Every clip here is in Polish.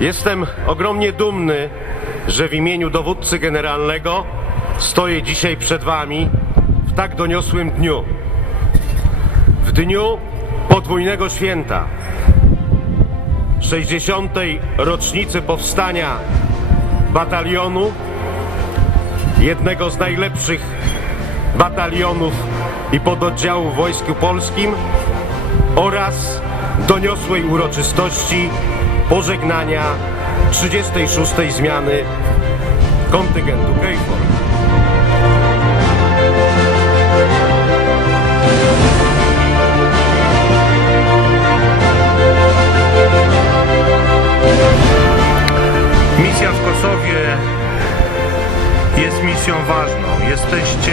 Jestem ogromnie dumny, że w imieniu dowódcy generalnego stoję dzisiaj przed Wami w tak doniosłym dniu. W dniu podwójnego święta, 60. rocznicy powstania batalionu, jednego z najlepszych batalionów i pododdziałów w Wojsku Polskim oraz doniosłej uroczystości pożegnania 36. zmiany kontyngentu KFOR. Misja w Kosowie jest misją ważną. Jesteście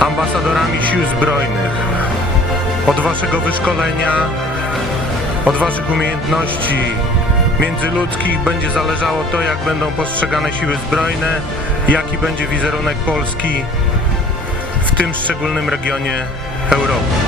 ambasadorami sił zbrojnych. Od waszego wyszkolenia, od waszych umiejętności międzyludzkich będzie zależało to, jak będą postrzegane siły zbrojne, jaki będzie wizerunek Polski w tym szczególnym regionie Europy.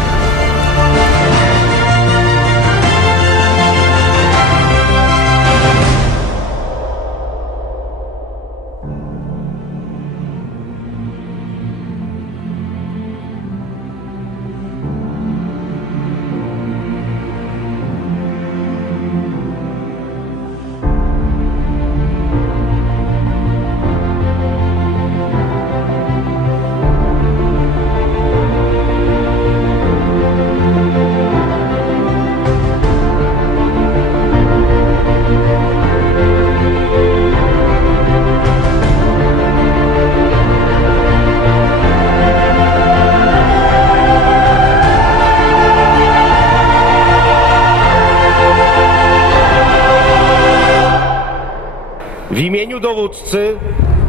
W imieniu dowódcy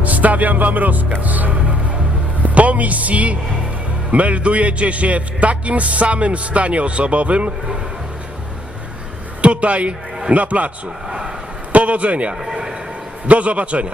stawiam wam rozkaz. Po misji meldujecie się w takim samym stanie osobowym tutaj na placu. Powodzenia. Do zobaczenia.